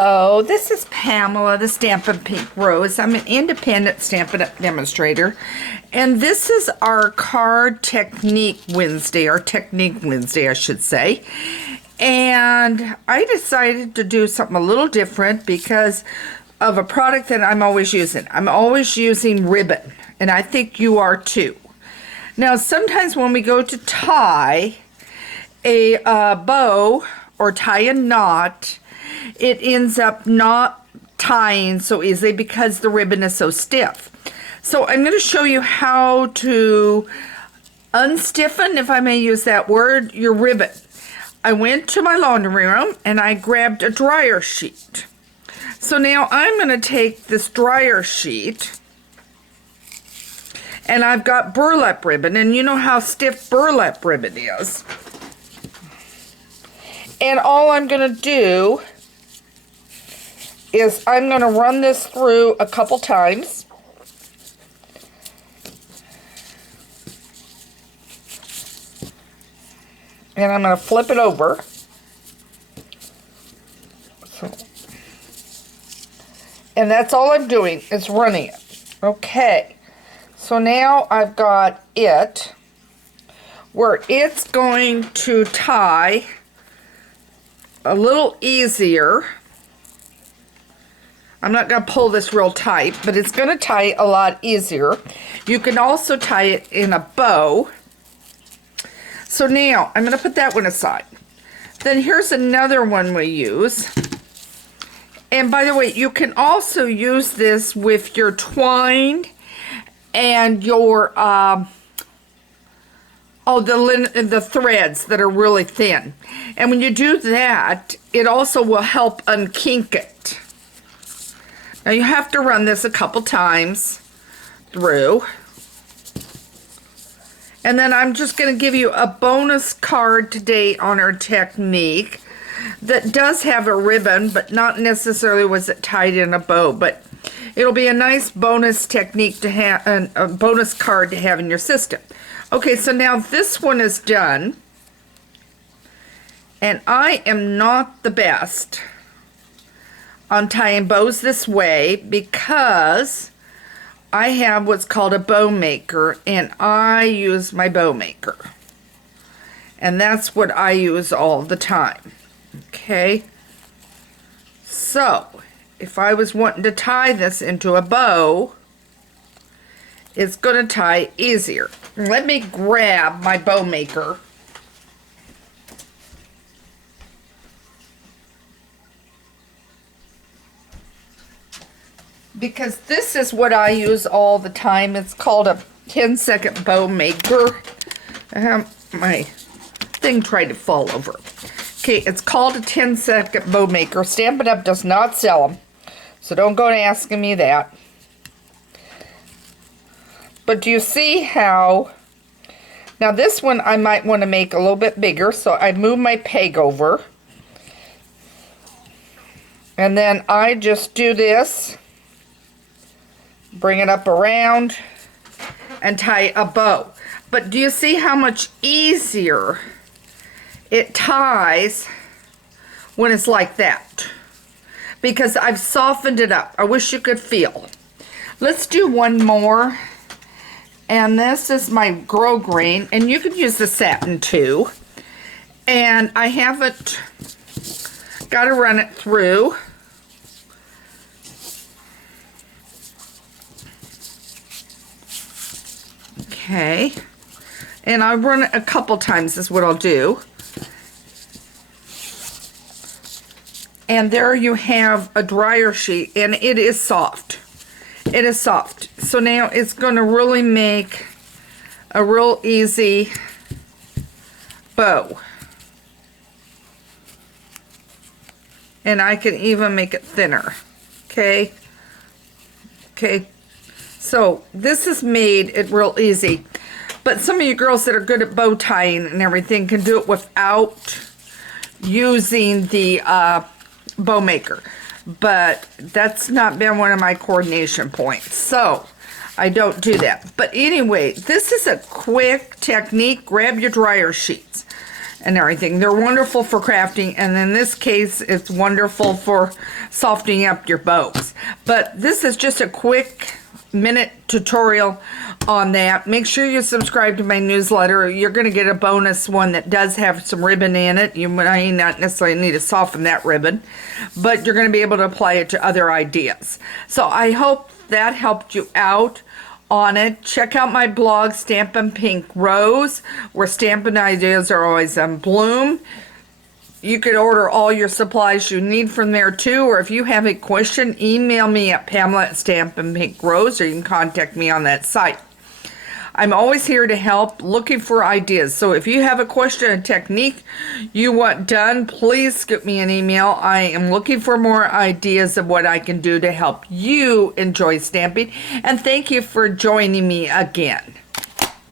Hello, this is Pamela, the Stampin' Pink Rose. I'm an independent Stampin' Up! Demonstrator, and this is our card technique Wednesday, I should say. And I decided to do something a little different because of a product that I'm always using. I'm always using ribbon, and I think you are too. Now, sometimes when we go to tie a bow or tie a knot, it ends up not tying so easily because the ribbon is so stiff. So I'm going to show you how to unstiffen, if I may use that word, your ribbon. I went to my laundry room and I grabbed a dryer sheet. So now I'm going to take this dryer sheet, and I've got burlap ribbon, and you know how stiff burlap ribbon is. And all I'm going to do is I'm going to run this through a couple times. And I'm going to flip it over. And that's all I'm doing is running it. Okay. So now I've got it where it's going to tie a little easier. I'm not going to pull this real tight, but it's going to tie a lot easier. You can also tie it in a bow. So now I'm going to put that one aside. Then here's another one we use. And by the way, you can also use this with your twine and your the threads that are really thin. And when you do that, it also will help unkink it. Now you have to run this a couple times through. And then I'm just going to give you a bonus card today on our technique that does have a ribbon, but not necessarily was it tied in a bow, but it'll be a nice bonus technique to have, a bonus card to have in your system. Okay, so now this one is done, and I am not the best on tying bows this way because I have what's called a bow maker, and I use my bow maker, and that's what I use all the time. Okay, so if I was wanting to tie this into a bow, it's going to tie easier. Let me grab my bow maker. Because this is what I use all the time. It's called a 10-second bow maker. My thing tried to fall over. Okay, it's called a 10-second bow maker. Stampin' Up! Does not sell them, so don't go asking me that. But do you see how, now this one I might want to make a little bit bigger, so I move my peg over. And then I just do this, bring it up around, and tie a bow. But do you see how much easier it ties when it's like that? Because I've softened it up. I wish you could feel. Let's do one more. And this is my grosgrain, and you can use the satin too. And I haven't got to run it through. Okay, and I'll run it a couple times is what I'll do. And there you have a dryer sheet, and it is soft. It is soft. So now it's going to really make a real easy bow. And I can even make it thinner. Okay? Okay. So this has made it real easy. But some of you girls that are good at bow tying and everything can do it without using the bow maker. But that's not been one of my coordination points, so I don't do that. But anyway, this is a quick technique. Grab your dryer sheets. and everything. They're wonderful for crafting, and in this case, it's wonderful for softening up your bows. But this is just a quick minute tutorial on that. Make sure you subscribe to my newsletter. You're going to get a bonus one that does have some ribbon in it. You may not necessarily need to soften that ribbon, but you're going to be able to apply it to other ideas. So I hope that helped you out on it. Check out my blog, Stampin' Pink Rose, where stamping ideas are always in bloom. You could order all your supplies you need from there too, or if you have a question, email me at Pamela@Stampin'Pink Rose, or you can contact me on that site. I'm always here to help, looking for ideas. So if you have a question, a technique you want done, please scoop me an email. I am looking for more ideas of what I can do to help you enjoy stamping. And thank you for joining me again.